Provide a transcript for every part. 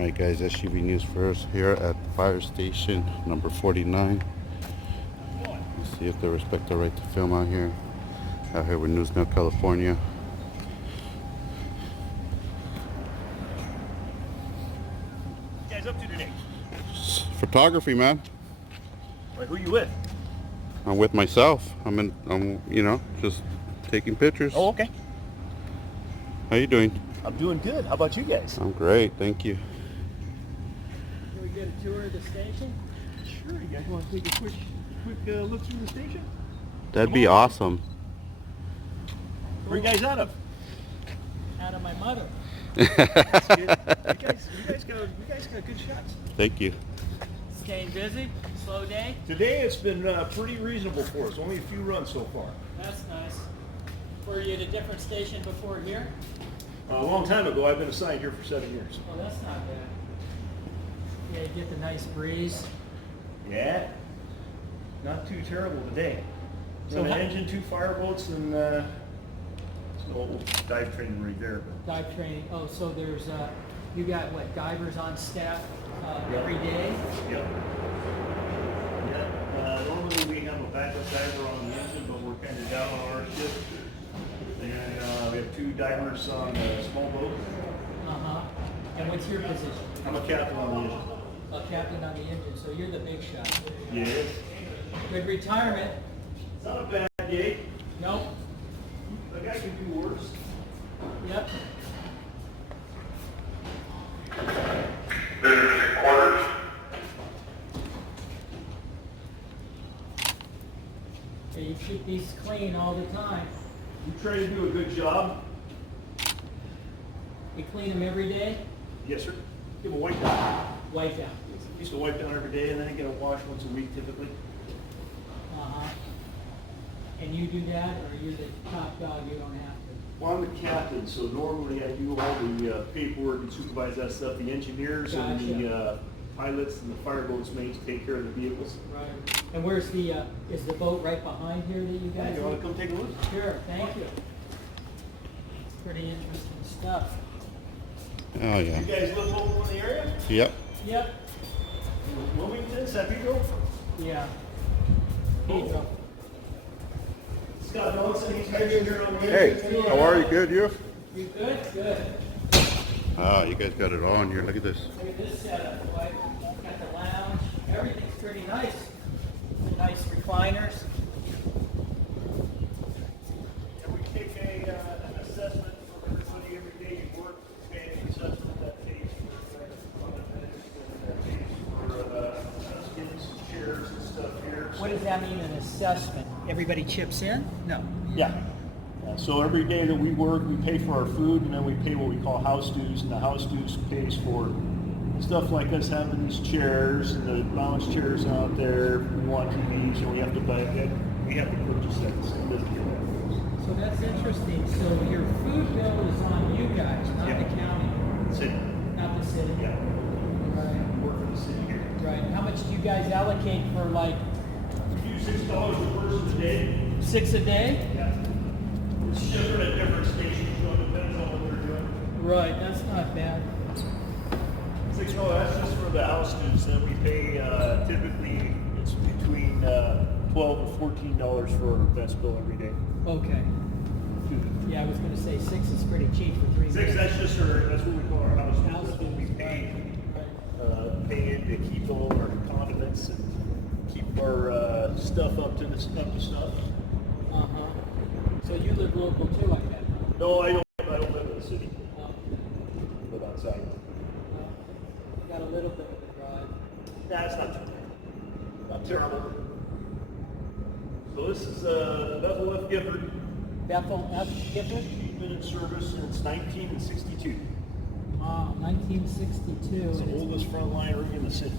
Alright guys, SUV news first here at fire station number 49. Let's see if they respect the right to film out here with Newsmill, California. What are you guys up to today? Photography, man. Wait, who you with? I'm with myself. I'm just taking pictures. Oh, okay. How you doing? I'm doing good. How about you guys? I'm great, thank you. Can we get a tour of the station? Sure. You guys want to take a quick look through the station? That'd be awesome. Where are you guys out of? Out of my mother. That's good. You guys got good shots. Thank you. Staying busy? Slow day? Today it's been pretty reasonable for us. Only a few runs so far. That's nice. Were you at a different station before here? A long time ago, I've been assigned here for 7 years. Oh, that's not bad. Yeah, you get the nice breeze. Yeah. Not too terrible today. So An how- engine, 2 fireboats, and some old dive training right there. Dive training. Oh, so there's, you got what, divers on staff every day? Yep. Yeah. Normally we have a backup diver on the engine, but we're kind of down on our shift. And we have 2 divers on the small boat. Uh-huh. And what's your position? I'm a captain on the engine. A captain on the engine, so you're the big shot. Yes. Good retirement. It's not a bad gig. Nope. A guy can do worse. Yep. Yeah, you keep these clean all the time. We try to do a good job. You clean them every day? Yes, sir. Give a wipe down. Wipe out. Used to wipe down every day, and then I get a wash once a week typically. Uh-huh. And you do that, or you're the top dog, you don't have to? Well, I'm the captain, so normally I do all the paperwork and supervise that stuff. The engineers and the pilots and the fireboats mates take care of the vehicles. Right. And where's the, is the boat right behind here that you guys? You want to come take a look? Sure, thank you. It's pretty interesting stuff. Oh yeah. You guys live local in the area? Yep. Yep. Wilmington, Sapiro? Yeah. Pedro. Scott Johnson, he's engineer on the Hey, how are you? Good, you? You good? Good. Ah, you guys got it all in here. Look at this. Look at this setup, boy. Got the lounge. Everything's pretty nice. Nice recliners. And we take an assessment from everybody every day you work, pay an assessment that pays for skins and chairs and stuff here. What does that mean, an assessment? Everybody chips in? No. Yeah. So every day that we work, we pay for our food, and then we pay what we call house dues, and the house dues pays for stuff like us having these chairs and the lounge chairs out there. If we want TVs, and we have to buy that. We have to purchase that. So that's interesting. So your food bill is on you guys, not Yeah. the county, City. not the city. Yeah. Right. We work for the city here. Right. How much do you guys allocate for like We do $6 a person a day. 6 a day? Yeah. It's different at different stations, so it depends on what they're doing. Right. That's not bad. $6, that's just for the house dues. Then we pay, typically, it's between $12 and $14 for our best bill every day. Okay. Yeah, I was going to say 6 is pretty cheap for 3 Six, days. that's just our, that's what we call our house dues. House That's what we dues, pay, right. pay in to keep all our condiments and keep our stuff up to snuff. Uh-huh. So you live local too, I bet. No, I don't live in the city. Oh. I live outside. You got a little bit of a drive. Nah, it's not too bad. Not terrible. So this is Bethel F. Gifford. Bethel F. Gifford? She's been in service since 1962. 1962. It's the oldest frontline rig in the city.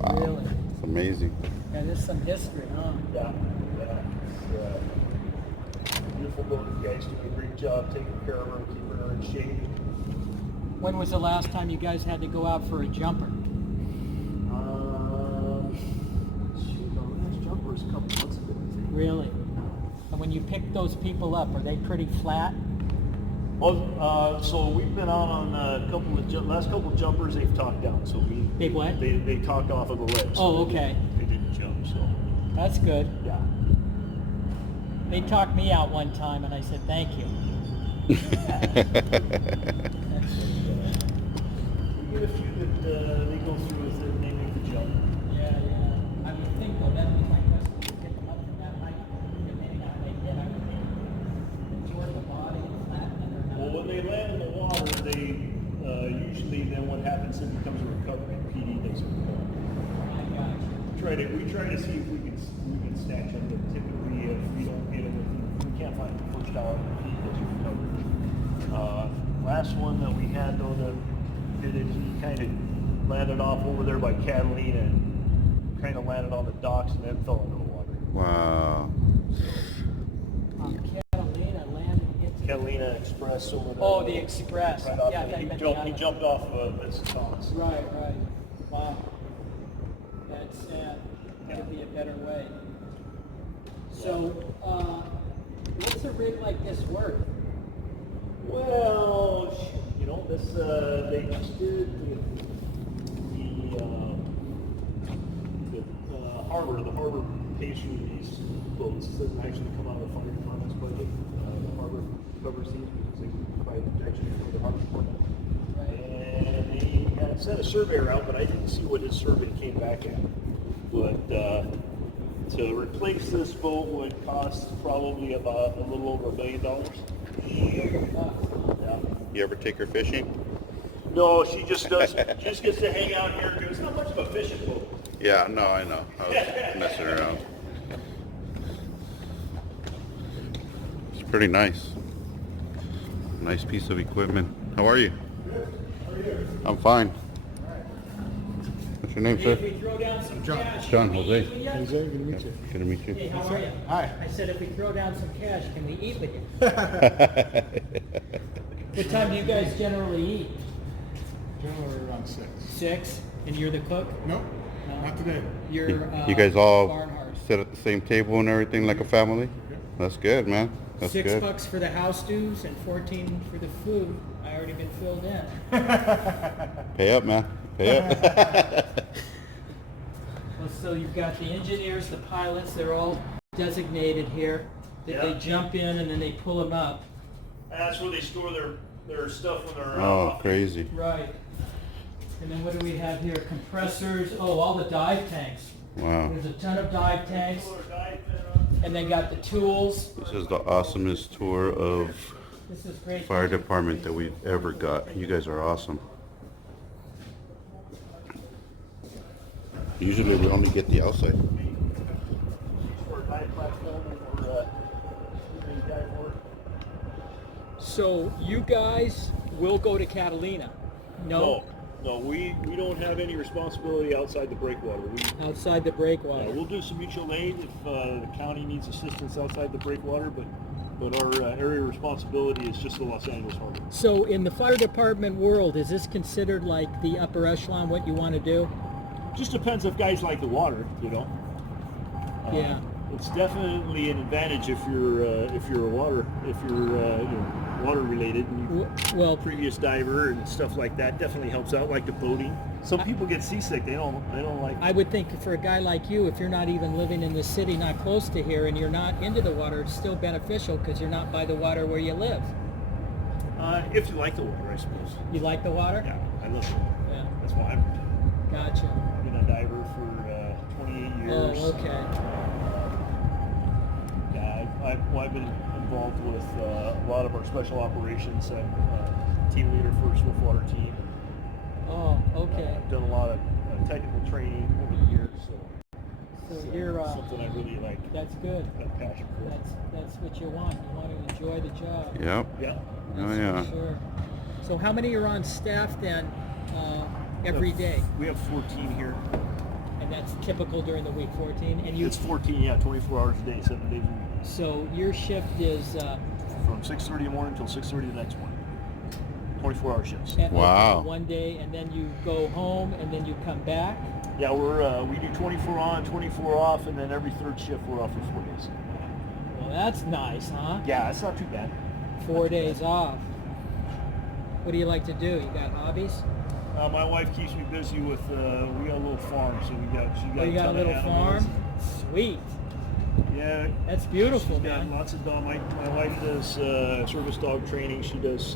Wow. Really? It's amazing. Yeah, there's some history, huh? Yeah. It's beautiful boat. You guys do a great job taking care of her and keeping her in shape. When was the last time you guys had to go out for a jumper? Shoot, the last jumper was a couple months ago, I think. Really? And when you pick those people up, are they pretty flat? Well, so we've been out on a couple of last couple of jumpers. They've talked down, so They've what? They talked off of the ledge. Oh, so okay. They didn't jump, so That's good. yeah. They talked me out one time, and I said thank you. We get a few that they go through with it and they make the jump. Yeah. I would think though that was my question to get them up from that height. Depending on how they did, I would think toward the body and flatten it or not. Well, when they land in the water, they usually then what happens is it becomes a recovery. PD does it. I got you. We try to see if we can snatch them, but typically if we don't get them, if we can't find the first hour, PD does a recovery. Last one that we had though that did it, he kind of landed off over there by Catalina and kind of landed on the docks and then fell into the water. Wow. Catalina landed into Catalina Express over there. Oh, the Express. Right off Yeah, I the- thought you he, meant jumped, the he island. jumped off Vincent Thomas. Right. Wow. That's sad. Could be a better way. So, what's a rig like this worth? Well, you know, this they just did the harbor pays for these boats. It doesn't actually come out of the fire department's budget. The harbor covers these because they provide protection for the harbor department. And they had sent a surveyor out, but I didn't see what his survey came back at. But to replace this boat would cost probably about a little over $1 million. Yeah. You ever take her fishing? No, she just does. She just gets to hang out here. It's not much of a fishing boat. Yeah, no, I know. I was messing around. It's pretty nice. Nice piece of equipment. How are you? Good. How are you? I'm fine. What's your name, Hey, sir? if we throw down some cash, John, can we Jose. eat with you? Jose, good to meet you. Good to meet you. Hey, how are you? Hi. I said if we throw down some cash, can we eat with you? What time do you guys generally eat? Generally around 6. 6? And you're the cook? Nope, No. not today. You're You guys all Barnhart. sit at the same table and everything like a family? That's good, man. That's good. $6 for the house dues and 14 for the food. I already been filled in. Pay up, man. Pay up. Well, so you've got the engineers, the pilots, they're all designated here. That They Yeah. jump in and then they pull them up. That's where they store their stuff when they're Oh, crazy. Right. And then what do we have here? Compressors. Oh, all the dive tanks. Wow. There's a ton of dive tanks. And they got the tools. This is the awesomest tour of This is great. fire department that we've ever got. You guys are awesome. Usually we only get the outside. So you guys will go to Catalina? No, we don't have any responsibility outside the breakwater. Outside the breakwater. We'll do some mutual aid if the county needs assistance outside the breakwater, but our area of responsibility is just the Los Angeles Harbor. So in the fire department world, is this considered like the upper echelon, what you want to do? Just depends if guys like the water, you know. Yeah. It's definitely an advantage if you're water related and you Well, previous diver and stuff like that definitely helps out, like the boating. Some people get seasick. They don't like. I would think for a guy like you, if you're not even living in the city, not close to here, and you're not into the water, it's still beneficial because you're not by the water where you live. If you like the water, I suppose. You like the water? Yeah, I love it. Yeah. That's why I've Gotcha. been a diver for 28 years. Oh, okay. Yeah, I've been involved with a lot of our special operations. I'm team leader for Swiftwater team. Oh, okay. I've done a lot of technical training over the years, So you're, something I really like. that's good. Got a passion for. That's what you want. You want to enjoy the job. Yep. Yeah. Oh, That's yeah. for sure. So how many are on staff then every day? We have 14 here. And that's typical during the week, 14? And you, It's 14, yeah, 24 hours a day, 7 days a week. so your shift is From 6:30 in the morning until 6:30 the next morning. 24-hour shifts. Wow. One day, and then you go home, and then you come back. Yeah, we do 24 on, 24 off, and then every third shift we're off for 4 days. Well, that's nice, huh? Yeah, it's not too bad. 4 days off. What do you like to do? You got hobbies? My wife keeps me busy with, we got a little farm, so she got Oh, you a got a ton of little animals. farm? Sweet. Yeah. That's beautiful, She's got man. lots of dogs. My wife does service dog training. She does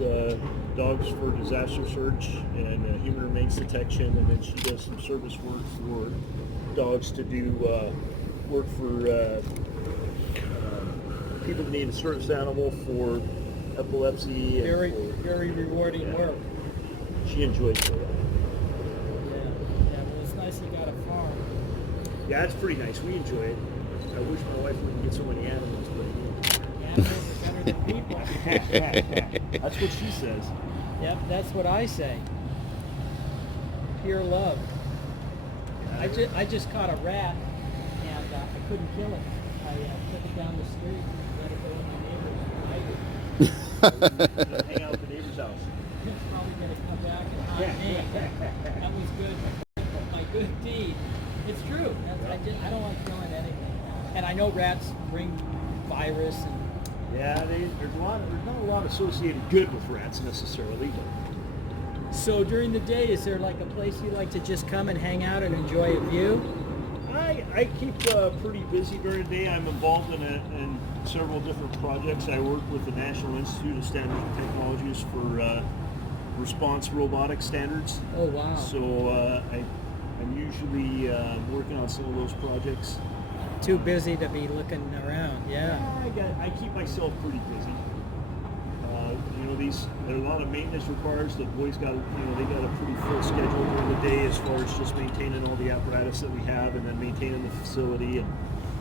dogs for disaster search and human remains detection, and then she does some service work for dogs to do work for people that need a service animal for epilepsy. Very, and for, very rewarding work. She enjoys it. Yeah. Yeah, well, it's nice you got a farm. Yeah, it's pretty nice. We enjoy it. I wish my wife wouldn't get so many animals, but Animals are better than people. that's what she says. Yep, that's what I say. Pure love. I just caught a rat, and I couldn't kill it. I took it down the street and let it go in my neighbor's neighbor. Hang out at the neighbor's house. It's probably going to come back and haunt me. That was good. My good deed. It's true. I don't like killing anything. And I know rats bring virus and Yeah, there's not a lot associated good with rats necessarily. so during the day, is there like a place you like to just come and hang out and enjoy a view? I keep pretty busy during the day. I'm involved in several different projects. I work with the National Institute of Standards and Technologies for response robotic standards. Oh wow. So I'm usually working on some of those projects. Too busy to be looking around. Yeah. I keep myself pretty busy. There's a lot of maintenance requires. The boys got, they got a pretty full schedule during the day as far as just maintaining all the apparatus that we have and then maintaining the facility. And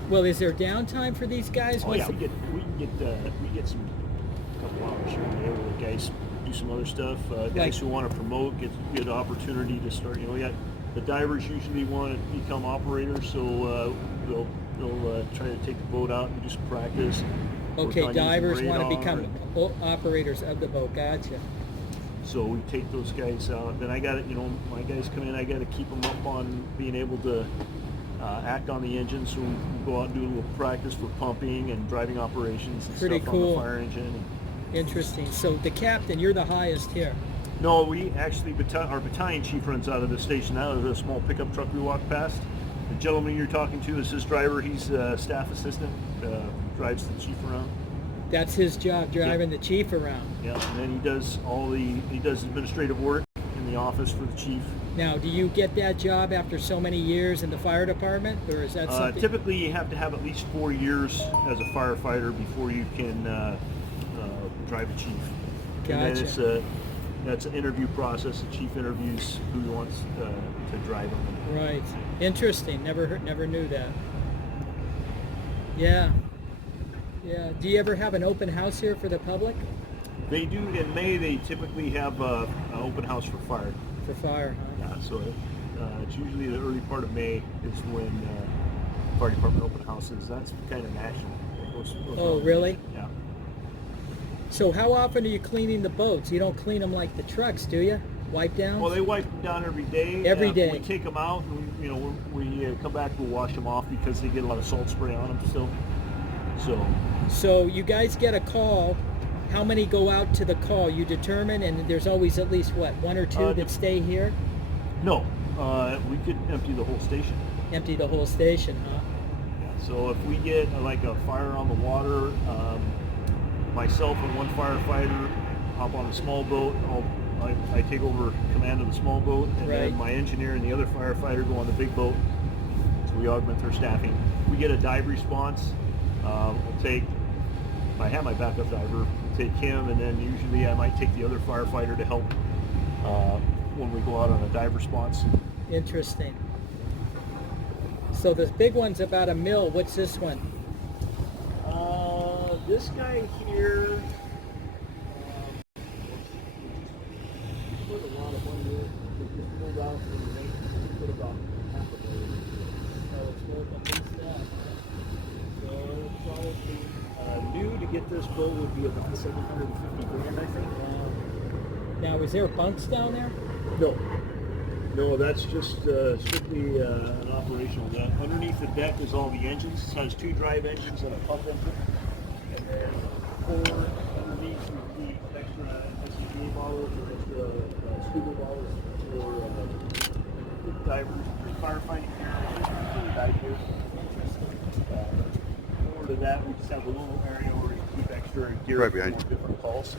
Well, is there downtime for these guys? oh yeah, we get some couple hours here and there where the guys do some other stuff. Guys who want to promote get opportunity to start. We got the divers usually want to become operators, so they'll try to take the boat out and do some practice. Okay, divers want to become operators of the boat. Gotcha. So we take those guys out. Then I got my guys come in. I got to keep them up on being able to act on the engine. So we go out and do a little practice for pumping and driving operations and Pretty stuff cool. on the fire engine. Interesting. So the captain, you're the highest here. No, we actually, our battalion chief runs out of the station now. There's a small pickup truck we walk past. The gentleman you're talking to is his driver. He's a staff assistant, drives the chief around. That's his job, driving the chief around. Yeah, and then he does administrative work in the office for the chief. Now, do you get that job after so many years in the fire department, or is that something? Typically, you have to have at least 4 years as a firefighter before you can drive a chief. Gotcha. And then that's an interview process. The chief interviews who he wants to drive him. Right. Interesting. Never knew that. Yeah. Yeah. Do you ever have an open house here for the public? They do in May. They typically have an open house for fire. For fire, huh? Yeah, so it's usually the early part of May is when fire department open houses. That's kind of national. Oh, really? Yeah. So how often are you cleaning the boats? You don't clean them like the trucks, do you? Wipe down? Well, they wipe them down every day. Every day. We take them out, and we come back. We'll wash them off because they get a lot of salt spray on them still. So you guys get a call. How many go out to the call? You determine, and there's always at least what, one or two that stay here? No, we could empty the whole station. Empty the whole station, huh? Yeah. So if we get like a fire on the water, myself and one firefighter hop on a small boat. I take over command of the small boat, and Right. then my engineer and the other firefighter go on the big boat. So we augment their staffing. We get a dive response. I have my backup diver. We'll take him, and then usually I might take the other firefighter to help when we go out on a dive response. Interesting. So this big one's about a mil. What's this one? This guy here. Put a lot of money in. We just pulled out from the bank. Put about half a million. Oh, it's worth at least that. So probably new to get this boat would be about 750 grand, I think. Now, is there bunks down there? No, that's just strictly an operational deck. Underneath the deck is all the engines. It has 2 drive engines and a pump engine. And then 4 underneath with the extra SCBA models. divers, there's firefighting here, there's dive here. Over to that, we just have a little area where we keep extra gear Right for behind more you. different calls.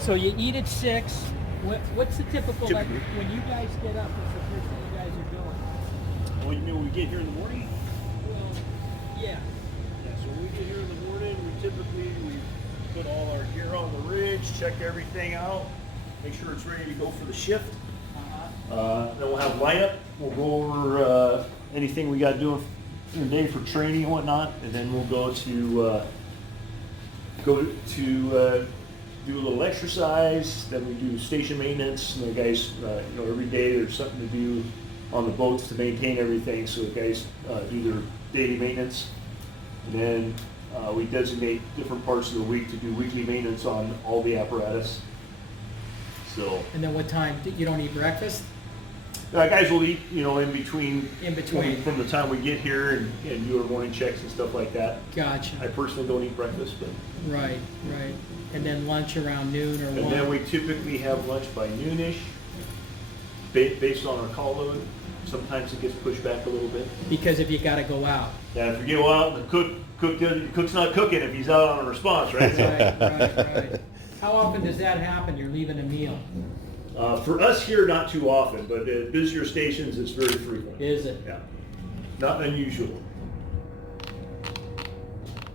So you eat at 6. What's the typical, like, Typically. when you guys get up, what's the first thing you guys are doing? Well, you mean when we get here in the morning? Well, yeah. Yeah, so when we get here in the morning, we put all our gear on the ridge, check everything out, make sure it's ready to go for the shift. Then we'll have lineup. We'll go over anything we got to do in the day for training and whatnot, and then we'll go to do a little exercise. Then we do station maintenance. And the guys, every day there's something to do on the boats to maintain everything. So the guys do their daily maintenance, and then we designate different parts of the week to do weekly maintenance on all the apparatus. So. And then what time? You don't eat breakfast? Guys will eat, in between. In between. From the time we get here and do our morning checks and stuff like that. Gotcha. I personally don't eat breakfast, but. Right. And then lunch around noon or 1? And then we typically have lunch by noonish, based on our call load. Sometimes it gets pushed back a little bit. Because if you got to go out. Yeah, if you go out, the cook's not cooking if he's out on a response, right? Right. How often does that happen? You're leaving a meal? For us here, not too often, but at busier stations, it's very frequent. Is it? Yeah, not unusual.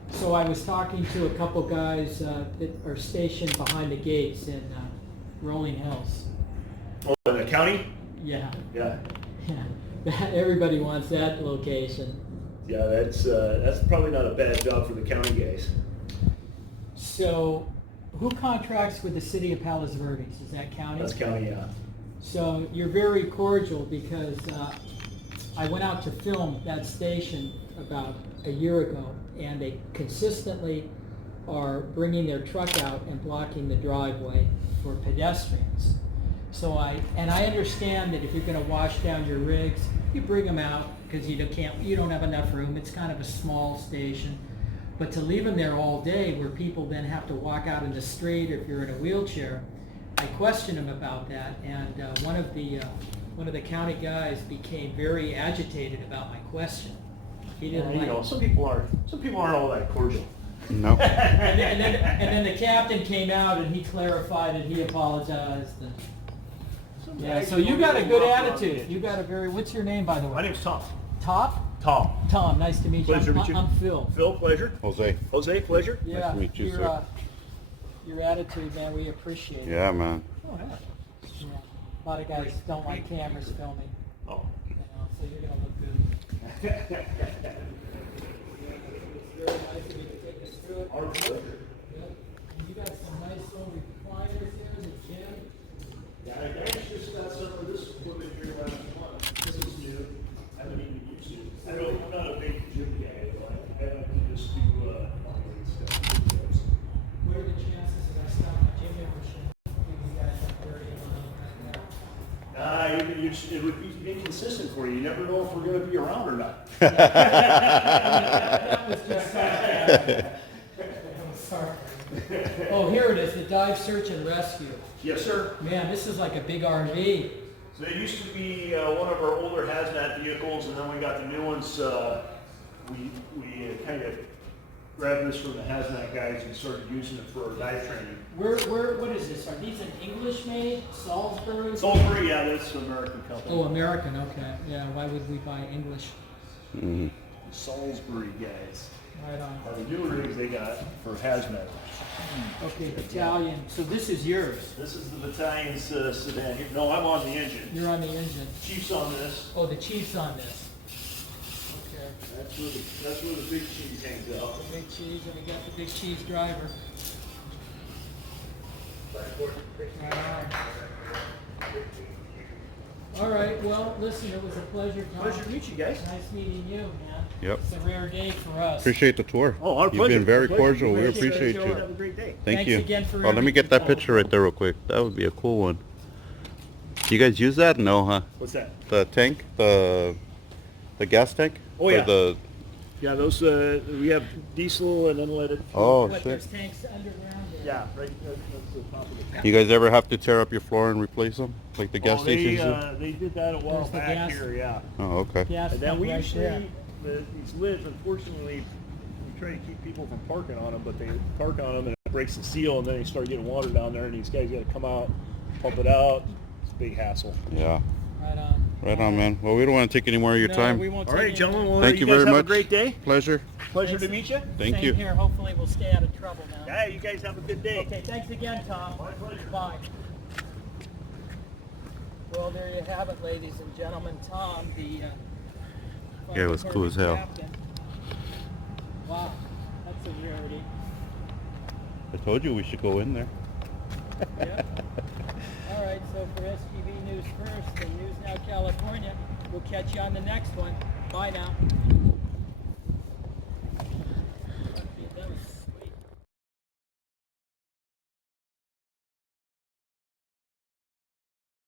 So I was talking to a couple guys that are stationed behind the gates in Rolling Hills. Oh, in the county? Yeah. Yeah. Everybody wants that location. Yeah, that's probably not a bad job for the county guys. So who contracts with the city of Palos Verdes? Is that county? That's county, yeah. So you're very cordial because I went out to film that station about a year ago, and they consistently are bringing their truck out and blocking the driveway for pedestrians. So I understand that if you're going to wash down your rigs, you bring them out because you don't have enough room. It's kind of a small station. But to leave them there all day where people then have to walk out in the street, or if you're in a wheelchair, I questioned them about that, and one of the county guys became very agitated about my question. He didn't like. Some people aren't all that cordial. No. And then the captain came out and he clarified and he apologized. And, yeah, so you got a good attitude. You got a very. What's your name, by the way? My name's Tom. Tom. Tom. Nice to meet you. Pleasure to meet you. I'm Phil. Phil, pleasure. Jose. Pleasure. Yeah. Nice to meet you, sir. Your attitude, man, we appreciate it. Yeah, man. Oh, yeah. Yeah. A lot of guys don't like cameras filming. Oh. So you're gonna look good. It's very nice of you to take us through it. Our pleasure. Good. And you got some nice little recliners there, the gym. Yeah, I actually just got some of this equipment here last month. This is new. I haven't even used it. I'm not a big gym guy, but I like to just do lightweight stuff. What are the chances that I stop my gym membership? You guys are 30 a month. It would be inconsistent for you. You never know if we're going to be around or not. That was just I'm sorry. Oh, here it is, the dive search and rescue. Yes, sir. Man, this is like a big RV. So it used to be one of our older hazmat vehicles, and then we got the new ones. We kind of grabbed this from the hazmat guys and started using it for our dive training. What is this? Are these an English made? Salisbury? Salisbury, yeah, that's an American company. Oh, American, okay. Yeah, why would we buy English? Mm-hmm. Salisbury guys. Right on. The new rigs they got for hazmat. Okay, battalion. So this is yours. This is the battalion's sedan here. No, I'm on the engine. You're on the engine. Chief's on this. Oh, the chief's on this. Okay. That's where the big cheese hangs out. The big cheese, and we got the big cheese driver. Right on. All right, well, listen, it was a pleasure, Tom. Pleasure to meet you guys. Nice meeting you, man. Yep. It's a rare day for us. Appreciate the tour. Oh, our You've pleasure. been very Our pleasure. cordial. We Appreciate appreciate it. you. Have a great day. Thank Thanks you. again for Oh, let me get that everything. picture right there real quick. That would be a cool one. Do you guys use that? No, huh? What's that? The tank, the gas tank. Oh, Or yeah. The Yeah, those we have diesel and unleaded. oh What, shit. there's tanks underground? Or? Yeah, right. That's the top of the tank. You guys ever have to tear up your floor and replace them, like the gas stations do? They did that a while There's the back gas. here, yeah. Oh, okay. Gas And then pump we right usually, there. these lids, unfortunately, we try to keep people from parking on them, but they park on them and it breaks the seal, and then they start getting water down there, and these guys got to come out, pump it out. It's a big hassle. Yeah. Right on. Right on, man. Well, we don't want to take any more of your No, time. we won't All take right, any gentlemen. more. Well, Thank you guys very have much. a great day. Pleasure. Pleasure to Thanks. meet you. Thank Same you. here. Hopefully we'll stay out of trouble now. Yeah, you guys have a good day. Okay, thanks again, Tom. My pleasure. Bye. Well, there you have it, ladies and gentlemen. Tom, the Yeah, it was cool as hell. captain. Wow, that's a rarity. I told you we should go in there. Yeah. All right, so for STV News First and News Now California, we'll catch you on the next one. Bye now.